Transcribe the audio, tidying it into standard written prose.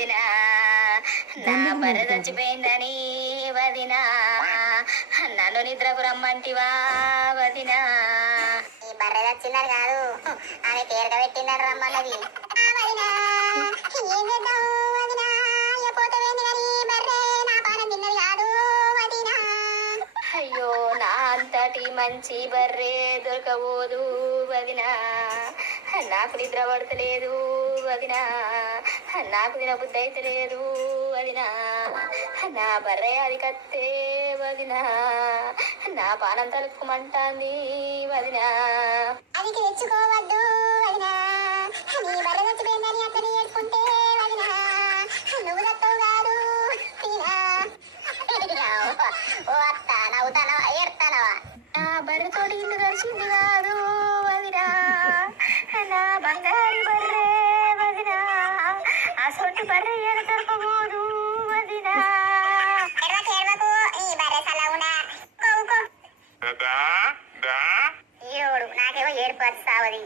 వదినా నా బర్రె చచ్చిపోయిందని వదినా నన్ను నిద్రకు రమ్మంటివా వదినా. ఈ బర్రె చచ్చిందని కాదు ఆమె తేరక పెట్టిందని రమ్మన్నది. ఏం చేద్దాం వదినా, పోతవేంది కానీ బర్రె నా పానం తిన్నది కాదు వదినా. అయ్యో నా అంతటి మంచి బర్రె దొరకబోదు వదినా, నాకు నిద్ర పడతలేదు వదినా, నాకు తినబుద్ధి అయితే లేదు వదినా, నా బర్రె అది కత్తే వదినా, నా పానం తలుపుమంటాంది వదినా. అది తెచ్చుకోవద్దు వదినా, నీ బర్రె చచ్చిపోయిందని అతని ఏడుకుంటే వదినా, నువ్వు చత్తవు కాదు వదినా. ఓ అత్త నవ్వుతానవా ఏడతానవా? నా బర్రెతోటి ఇల్లు కలిసింది కాదు వదినా, నా బంగారు బర్రె వదినా, ఆ సొట్టు బర్రె ఏడ దొరకబోదు వదినా. నీ బర్రె సలవునా ఏడు నాకేమో ఏడుపు వస్తావది.